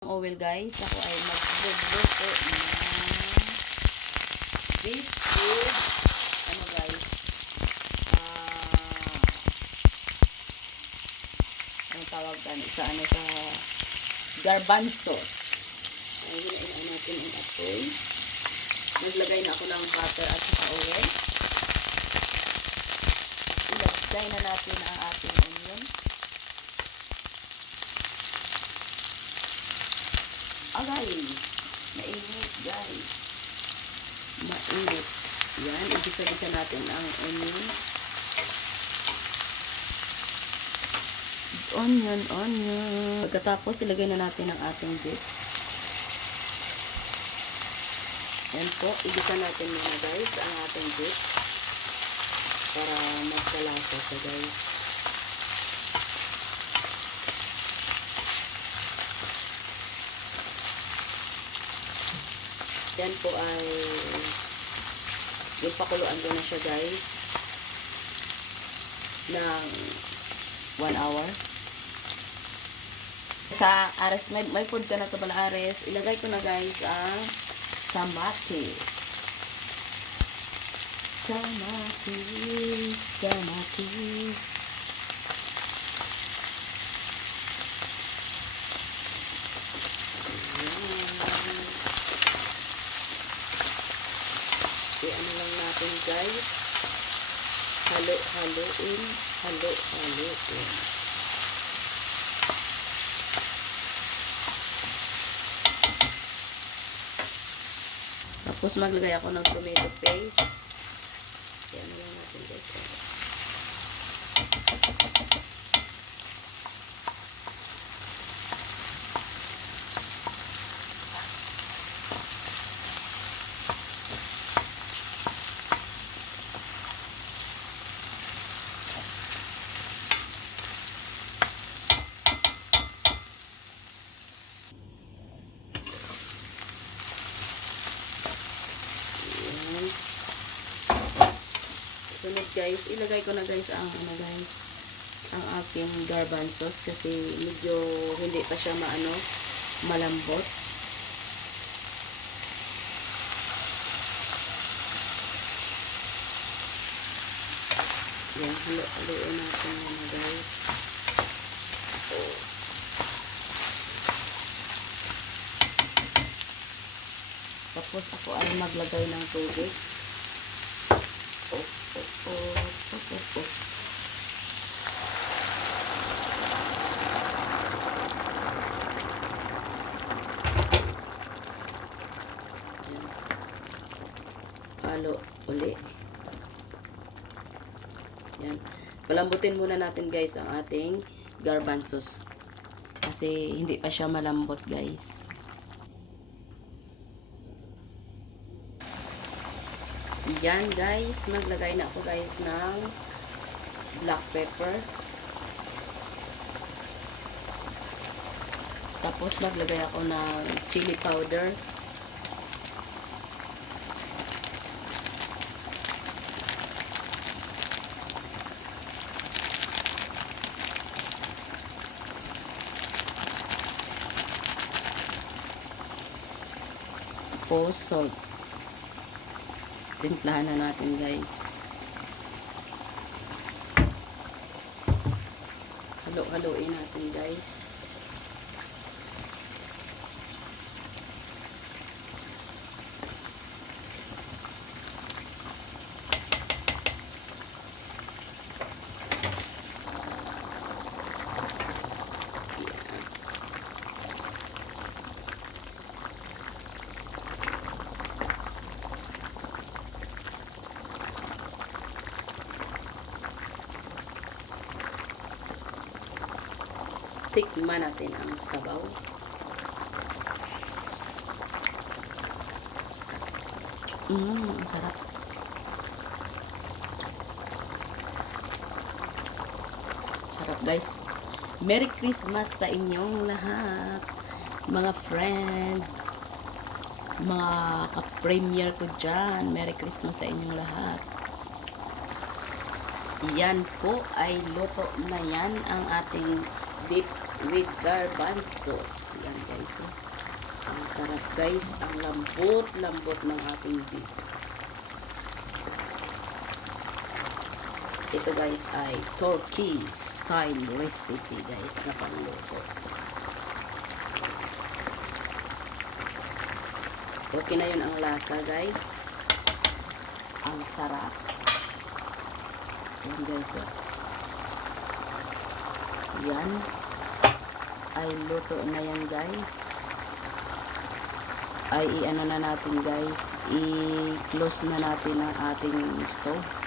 oil guys. Ako ay magluluto ng beef with ano guys ah ano tawag tan sa ano sa garbanzos. Ay, hinain natin ang apoy. Naglagay na ako ng butter at saka oil. Ilagay na natin ang ating onion. Agay! Guys. Mainit. Yan, igisa-gisa natin ang onion. Onion, onion. Pagkatapos, ilagay na natin ang ating beef. Yan po, igisa natin muna guys ang ating beef para magkalasa siya guys. Yan po ay yung pakuluan ko na siya guys ng 1 hour. Sa ares, may, may food ka na to pala ares. Ilagay ko na guys ang kamatis. Kamatis, kamatis. I-ano lang natin guys. Halo-haloin. Halo-haloin. Tapos maglagay ako ng tomato paste. Yan lang natin guys. Yan. Sunod guys, ilagay ko na guys ang ano guys, ang aking garbanzos kasi medyo hindi pa siya maano, malambot. Yan, halo-haloin natin mga guys. Tapos ako ay maglagay ng tubig. Oh, oh, oh, oh, oh, oh. Yan. Halo uli. Yan. Palambutin muna natin guys ang ating garbanzos. Kasi hindi pa siya malambot guys. Yan guys, naglagay na ako guys ng black pepper. Tapos maglagay ako ng chili powder. Tapos salt timplahan na natin guys. Halo-haloin natin guys tikman natin ang sabaw Mmm, ang sarap. Sarap guys. Merry Christmas sa inyong lahat. Mga friend. Mga ka-premier ko dyan. Merry Christmas sa inyong lahat. Yan po ay luto na yan ang ating beef with garbanzos. Yan. Guys. Oh. Ang sarap guys. Ang lambot-lambot ng ating beef. Ito guys ay Turkey style recipe guys na panluto. Okay na yun ang lasa guys. Ang sarap. Yan guys. Oh. Yan. Ay luto na yan guys. Ay i-ano na natin guys. I-close na natin ang ating stove.